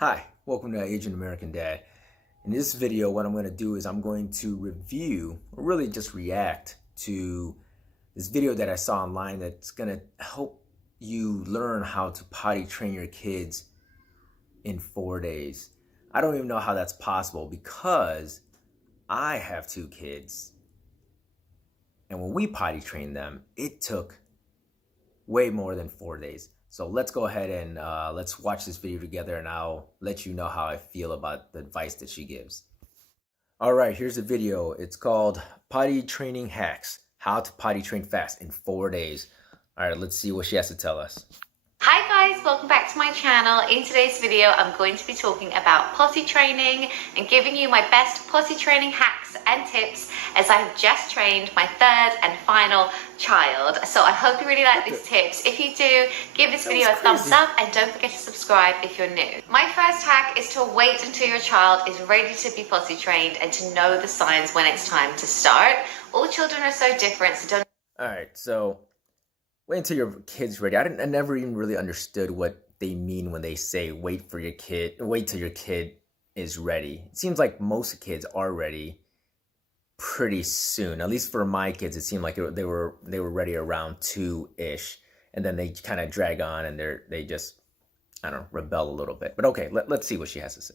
Hi, welcome to Asian American Dad. In this video, what I'm going to do is I'm going to review, or really just react to this video that I saw online that's going to help you learn how to potty train your kids in 4 days. I don't even know how that's possible because I have 2 kids. And when we potty trained them, it took way more than 4 days. So let's go ahead and let's watch this video together, and I'll let you know how I feel about the advice that she gives. All right, here's the video. It's called Potty Training Hacks, How to Potty Train Fast in 4 days. All right, let's see what she has to tell us. Hi guys, welcome back to my channel. In today's video, I'm going to be talking about potty training and giving you my best potty training hacks and tips as I've just trained my 3rd and final child. So I hope you really like these tips. If you do, give this video a thumbs up and don't forget to subscribe if you're new. My first hack is to wait until your child is ready to be potty trained and to know the signs when it's time to start. All children are so different, so don't... All right, so wait until your kid's ready. I never even really understood what they mean when they say wait till your kid is ready. It seems like most kids are ready pretty soon. At least for my kids, it seemed like they were ready around 2-ish, and then they kind of drag on and they just, I don't know, rebel a little bit. But okay, let's see what she has to say.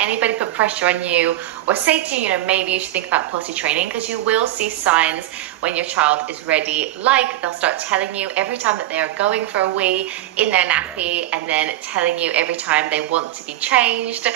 Anybody put pressure on you or say to you, maybe you should think about potty training, because you will see signs when your child is ready. Like they'll start telling you every time that they are going for a wee in their nappy, and then telling you every time they want to be changed.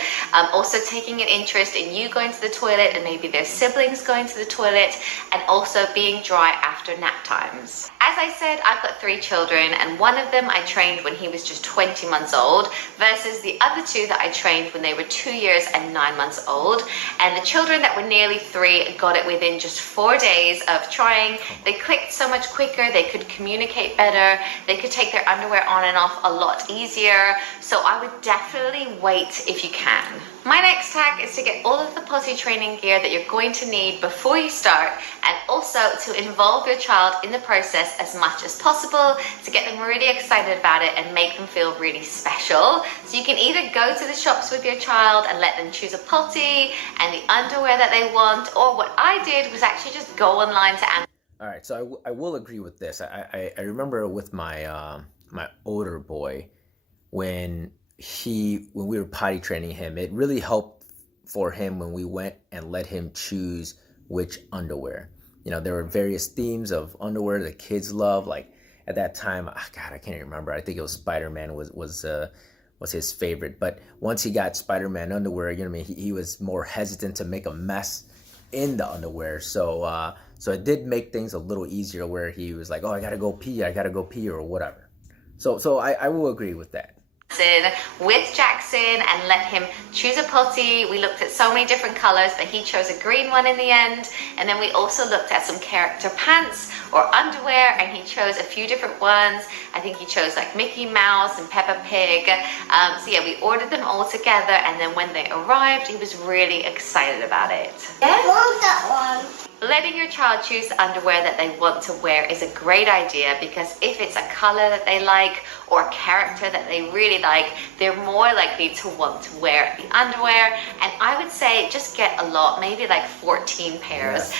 Also taking an interest in you going to the toilet and maybe their siblings going to the toilet, and also being dry after nap times. As I said, I've got 3 children, and one of them I trained when he was just 20 months old versus the other 2 that I trained when they were 2 years and 9 months old. And the children that were nearly 3 got it within just 4 days of trying. They clicked so much quicker, they could communicate better, they could take their underwear on and off a lot easier. So I would definitely wait if you can. My next hack is to get all of the potty training gear that you're going to need before you start, and also to involve your child in the process as much as possible to get them really excited about it and make them feel really special. So you can either go to the shops with your child and let them choose a potty and the underwear that they want, or what I did was actually just go online to Amazon. All right, so I will agree with this. I remember with my my older boy, when we were potty training him, it really helped for him when we went and let him choose which underwear. You know, there were various themes of underwear that kids love. Like at that time, God, I can't even remember. I think it was Spider-Man was his favorite. But once he got Spider-Man underwear, you know what I mean, he was more hesitant to make a mess in the underwear. So so it did make things a little easier, where he was like, oh, I gotta go pee, or whatever. So I will agree with that. With Jackson and let him choose a potty. We looked at so many different colors, but he chose a green one in the end. And then we also looked at some character pants or underwear, and he chose a few different ones. I think he chose like Mickey Mouse and Peppa Pig. So yeah, we ordered them all together, and then when they arrived, he was really excited about it. I want that one. Letting your child choose the underwear that they want to wear is a great idea, because if it's a color that they like or a character that they really like, they're more likely to want to wear the underwear. And I would say just get a lot, maybe like 14 pairs,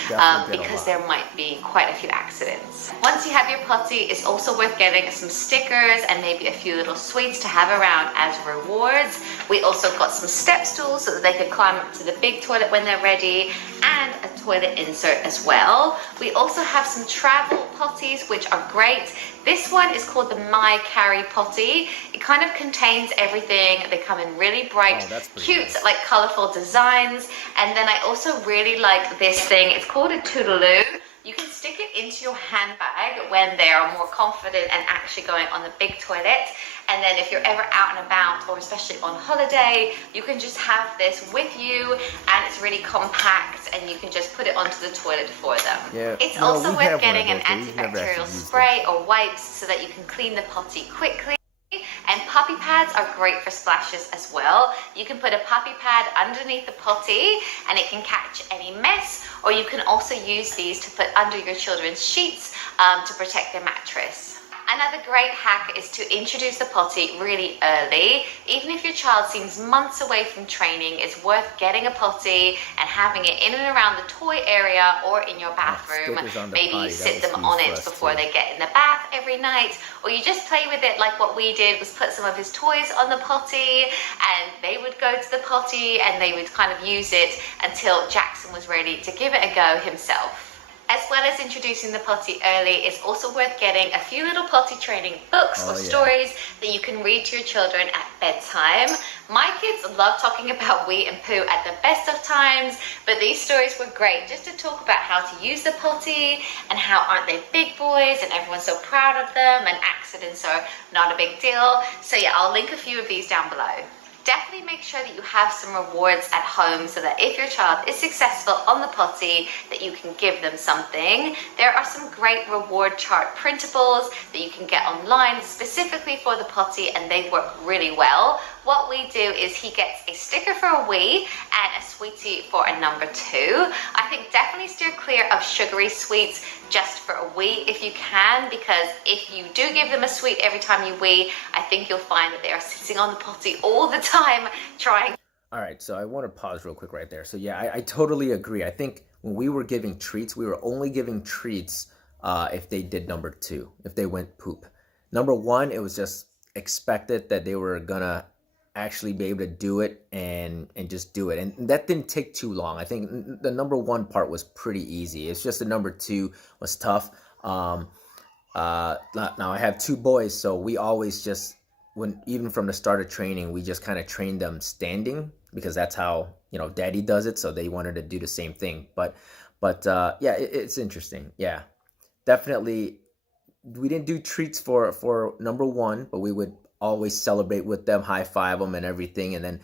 because there might be quite a few accidents. Once you have your potty, it's also worth getting some stickers and maybe a few little sweets to have around as rewards. We also got some step stools so that they could climb up to the big toilet when they're ready, and a toilet insert as well. We also have some travel potties, which are great. This one is called the My Carry Potty. It kind of contains everything. They come in really bright, cute, nice, like colorful designs. And then I also really like this thing. It's called a toodaloo. You can stick it into your handbag when they are more confident and actually going on the big toilet. And then if you're ever out and about, or especially on holiday, you can just have this with you, and it's really compact, and you can just put it onto the toilet for them. Yeah, it's also worth getting an antibacterial spray or wipes so that you can clean the potty quickly. And puppy pads are great for splashes as well. You can put a puppy pad underneath the potty and it can catch any mess, or you can also use these to put under your children's sheets to protect their mattress. Another great hack is to introduce the potty really early. Even if your child seems months away from training, it's worth getting a potty and having it in and around the toy area or in your bathroom. Maybe you sit them on it before they get in the bath every night, or you just play with it like what we did, was put some of his toys on the potty and they would go to the potty and they would kind of use it until Jackson was ready to give it a go himself. As well as introducing the potty early, it's also worth getting a few little potty training books or stories that you can read to your children at bedtime. My kids love talking about wee and poo at the best of times, but these stories were great just to talk about how to use the potty and how aren't they big boys and everyone's so proud of them and accidents are not a big deal. So yeah, I'll link a few of these down below. Definitely make sure that you have some rewards at home so that if your child is successful on the potty, that you can give them something. There are some great reward chart printables that you can get online specifically for the potty, and they work really well. What we do is he gets a sticker for a wee and a sweetie for a number 2. I think definitely steer clear of sugary sweets just for a wee if you can, because if you do give them a sweet every time you wee, I think you'll find that they are sitting on the potty all the time trying. All right, so I want to pause real quick right there. So yeah, I totally agree. I think when we were giving treats, we were only giving treats if they did number 2, if they went poop. Number 1, it was just expected that they were gonna actually be able to do it and just do it, and that didn't take too long. I think the number 1 part was pretty easy. It's just the number 2 was tough. Now I have 2 boys, so we always just, even from the start of training, we just kind of trained them standing because that's how, you know, daddy does it, so they wanted to do the same thing. But yeah, it's interesting. Yeah, definitely we didn't do treats for number 1, but we would always celebrate with them, high five them and everything, and then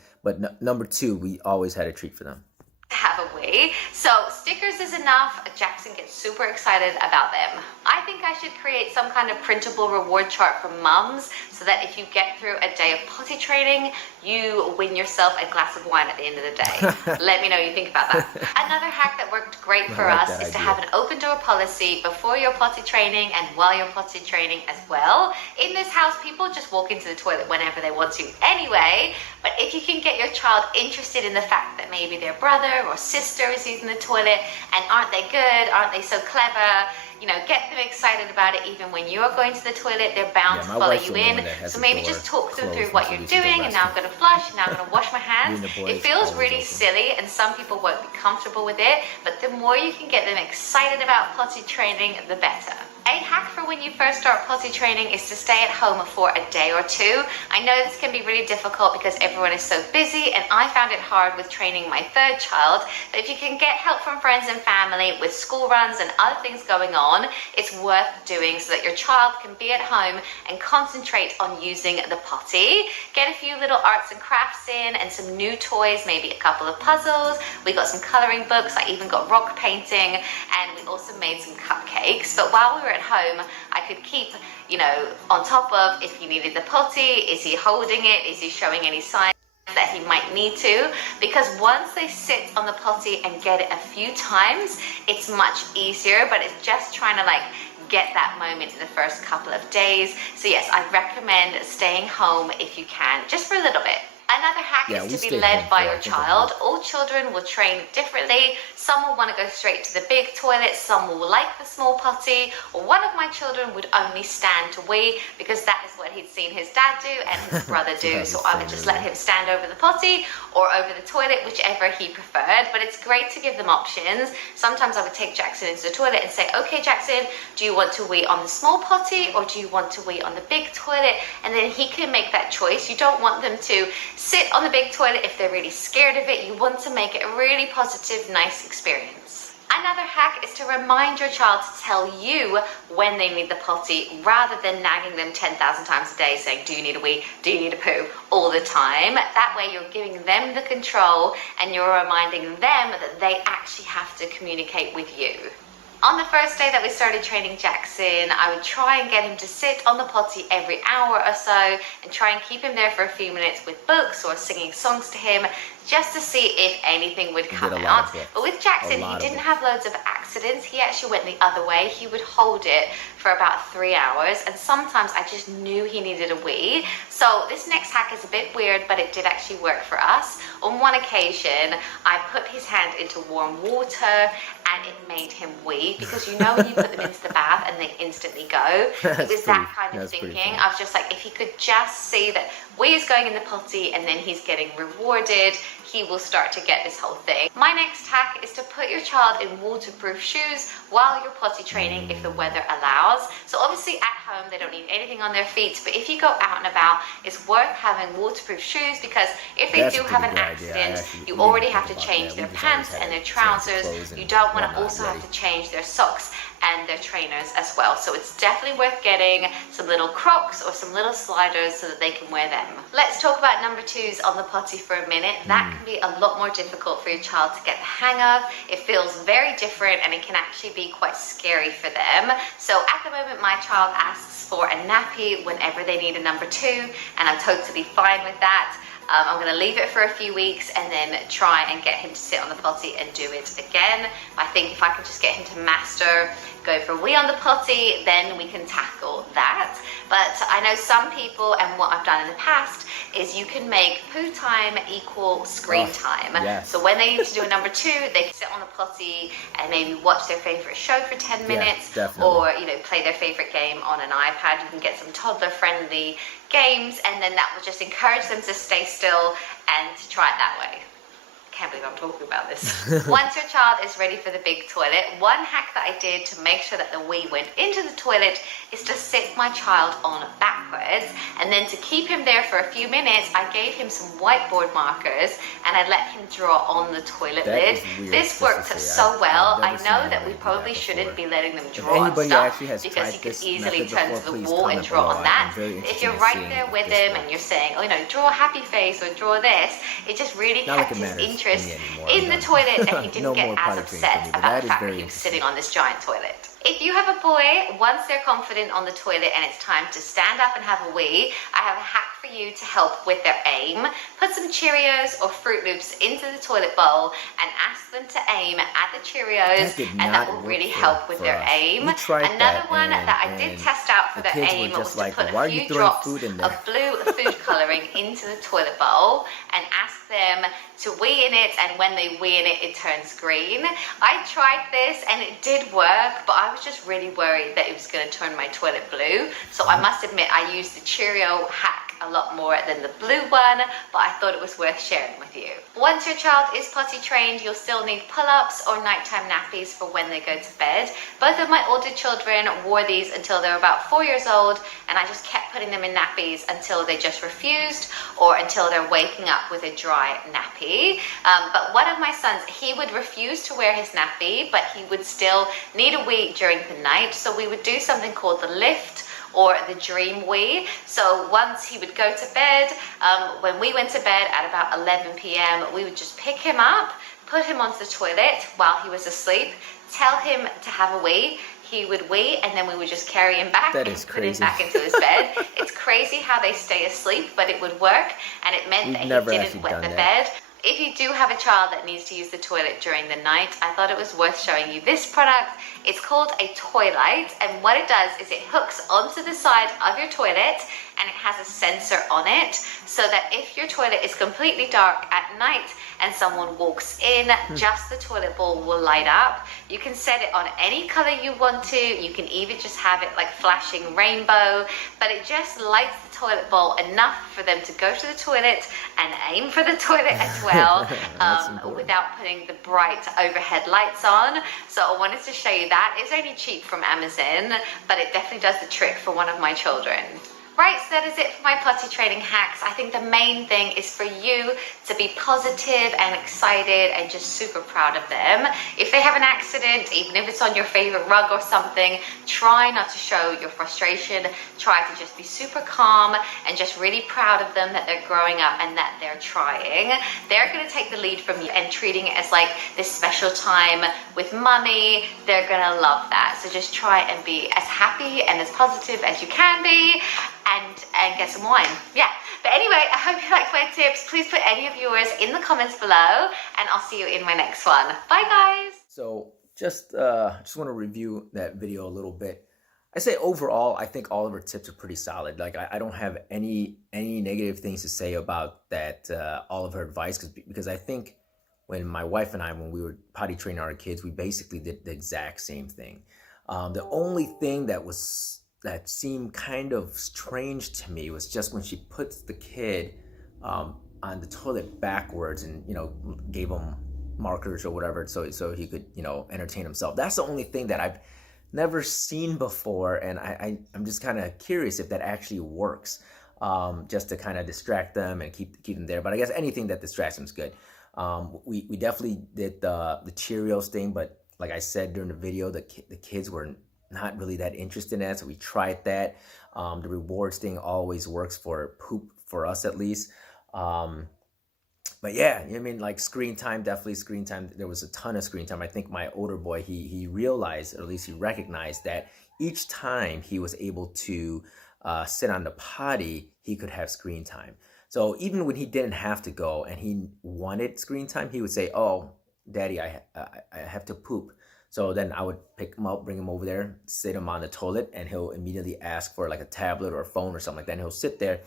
number 2, we always had a treat for them. Have a wee. So stickers is enough. Jackson gets super excited about them. I think I should create some kind of printable reward chart for mums so that if you get through a day of potty training, you win yourself a glass of wine at the end of the day. Let me know what you think about that. Another hack that worked great for us is to have an open door policy before your potty training and while you're potty training as well. In this house, people just walk into the toilet whenever they want to anyway, but if you can get your child interested in the fact that maybe their brother or sister is using the toilet and aren't they good, aren't they so clever, you know, get them excited about it. Even when you are going to the toilet, they're bound to follow you in. So maybe just talk them through what you're doing, and now I'm going to flush, and now I'm going to wash my hands. It feels really silly and some people won't be comfortable with it, but the more you can get them excited about potty training, the better. A hack for when you first start potty training is to stay at home for a day or 2. I know this can be really difficult because everyone is so busy, and I found it hard with training my 3rd child. But if you can get help from friends and family with school runs and other things going on, it's worth doing so that your child can be at home and concentrate on using the potty. Get a few little arts and crafts in and some new toys, maybe a couple of puzzles. We got some coloring books. I even got rock painting, and we also made some cupcakes. But while we were at home, I could keep, you know, on top of if he needed the potty, is he holding it, is he showing any signs that he might need to, because once they sit on the potty and get it a few times, it's much easier. But it's just trying to like get that moment in the first couple of days. So yes, I recommend staying home if you can, just for a little bit. Another hack is to be led by your child. All children will train differently. Some will want to go straight to the big toilet, some will like the small potty, or one of my children would only stand to wee because that is what he'd seen his dad do and his brother do. So I would just let him stand over the potty or over the toilet, whichever he preferred. But it's great to give them options. Sometimes I would take Jackson into the toilet and say, okay, Jackson, do you want to wee on the small potty or do you want to wee on the big toilet? And then he can make that choice. You don't want them to sit on the big toilet if they're really scared of it. You want to make it a really positive, nice experience. Another hack is to remind your child to tell you when they need the potty rather than nagging them 10,000 times a day saying, do you need a wee, do you need a poo, all the time. That way you're giving them the control and you're reminding them that they actually have to communicate with you. On the first day that we started training Jackson, I would try and get him to sit on the potty every hour or so and try and keep him there for a few minutes with books or singing songs to him just to see if anything would come out. But with Jackson, he didn't have loads of access accidents, he actually went the other way. He would hold it for about 3 hours, and sometimes I just knew he needed a wee. So this next hack is a bit weird, but it did actually work for us. On one occasion, I put his hand into warm water and it made him wee, because you know when you put them into the bath and they instantly go. It was that kind of thinking. I was just like, if he could just see that wee is going in the potty and then he's getting rewarded, he will start to get this whole thing. My next hack is to put your child in waterproof shoes while you're potty training if the weather allows. So obviously at home they don't need anything on their feet, but if you go out and about, it's worth having waterproof shoes, because if they do have an accident, you already have to change their pants and their trousers. You don't want to also have to change their socks and their trainers as well. So it's definitely worth getting some little Crocs or some little sliders so that they can wear them. Let's talk about number 2s on the potty for a minute. That can be a lot more difficult for your child to get the hang of. It feels very different and it can actually be quite scary for them. So at the moment, my child asks for a nappy whenever they need a number 2, and I'm totally fine with that. I'm going to leave it for a few weeks and then try and get him to sit on the potty and do it again. I think if I can just get him to master go for a wee on the potty, then we can tackle that. But I know some people, and what I've done in the past, is you can make poo time equal screen time. Yes. So when they need to do a number 2, they can sit on the potty and maybe watch their favorite show for 10 minutes, or play their favorite game on an iPad. You can get some toddler-friendly games, and then that will just encourage them to stay still and to try it that way. Can't believe I'm talking about this. Once your child is ready for the big toilet, one hack that I did to make sure that the wee went into the toilet is to sit my child on backwards, and then to keep him there for a few minutes, I gave him some whiteboard markers and I let him draw on the toilet lid. This worked so well. I know that we probably shouldn't be letting them draw on stuff, because you could easily turn to the wall and draw on that. If you're right there with him and you're saying, draw a happy face or draw this, it just really kept his interest in the toilet, and he didn't get as upset about the fact that he was sitting on this giant toilet. If you have a boy, once they're confident on the toilet and it's time to stand up and have a wee, I have a hack for you to help with their aim. Put some Cheerios or Fruit Loops into the toilet bowl and ask them to aim at the Cheerios, and that will really help with their aim. Another one that I did test out for their aim was to put a few drops of blue food coloring into the toilet bowl and ask them to wee in it, and when they wee in it, it turns green. I tried this and it did work, but I was just really worried that it was going to turn my toilet blue. So I must admit I used the Cheerio hack a lot more than the blue one, but I thought it was worth sharing with you. Once your child is potty trained, you'll still need pull-ups or nighttime nappies for when they go to bed. Both of my older children wore these until they were about 4 years old, and I just kept putting them in nappies until they just refused, or until they're waking up with a dry nappy. But one of my sons, he would refuse to wear his nappy, but he would still need a wee during the night. So we would do something called the lift or the dream wee. So once he would go to bed, when we went to bed at about 11 p.m., we would just pick him up, put him onto the toilet while he was asleep, tell him to have a wee. He would wee, and then we would just carry him back and put him back into his bed. It's crazy how they stay asleep, but it would work, and it meant that he didn't wet the bed. If you do have a child that needs to use the toilet during the night, I thought it was worth showing you this product. It's called a Toy-Light, and what it does is it hooks onto the side of your toilet, and it has a sensor on it, so that if your toilet is completely dark at night and someone walks in, just the toilet bowl will light up. You can set it on any color you want to. You can even just have it like flashing rainbow, but it just lights the toilet bowl enough for them to go to the toilet and aim for the toilet as well, without putting the bright overhead lights on. So I wanted to show you that. It's only cheap from Amazon, but it definitely does the trick for one of my children. Right, so that is it for my potty training hacks. I think the main thing is for you to be positive and excited and just super proud of them. If they have an accident, even if it's on your favorite rug or something, try not to show your frustration. Try to just be super calm and just really proud of them that they're growing up and that they're trying. They're going to take the lead from you and treating it as like this special time with mommy. They're going to love that. So just try and be as happy and as positive as you can be. And get some wine. Yeah. But anyway, I hope you liked my tips. Please put any of yours in the comments below, and I'll see you in my next one. Bye, guys. So just want to review that video a little bit. I say overall, I think all of her tips are pretty solid. Like I don't have any negative things to say about that, all of her advice, because I think when my wife and I, when we were potty training our kids, we basically did the exact same thing. The only thing that seemed kind of strange to me was just when she puts the kid on the toilet backwards and gave him markers or whatever so he could entertain himself. That's the only thing that I've never seen before, and I'm just kind of curious if that actually works, just to kind of distract them and keep them there. But I guess anything that distracts them is good. We definitely did the Cheerios thing, but like I said during the video, the kids were not really that interested in that, so we tried that. The rewards thing always works for poop, for us at least. But yeah, I mean, like screen time, definitely screen time. There was a ton of screen time. I think my older boy, he realized, or at least he recognized, that each time he was able to sit on the potty, he could have screen time. So even when he didn't have to go and he wanted screen time, he would say, "Oh, Daddy, I have to poop." So then I would pick him up, bring him over there, sit him on the toilet, and he'll immediately ask for like a tablet or a phone or something like that. And he'll sit there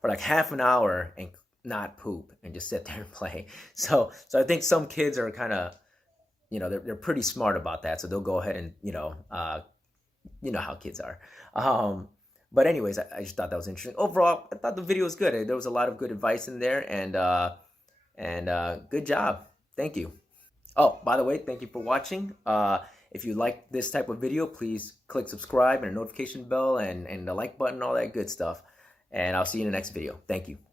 for like half an hour and not poop and just sit there and play. So I think some kids are kind of, they're pretty smart about that. So they'll go ahead and, how kids are. But anyways, I just thought that was interesting. Overall, I thought the video was good. There was a lot of good advice in there, and good job. Thank you. Oh, by the way, thank you for watching. If you like this type of video, please click subscribe and a notification bell and the like button, all that good stuff. And I'll see you in the next video. Thank you.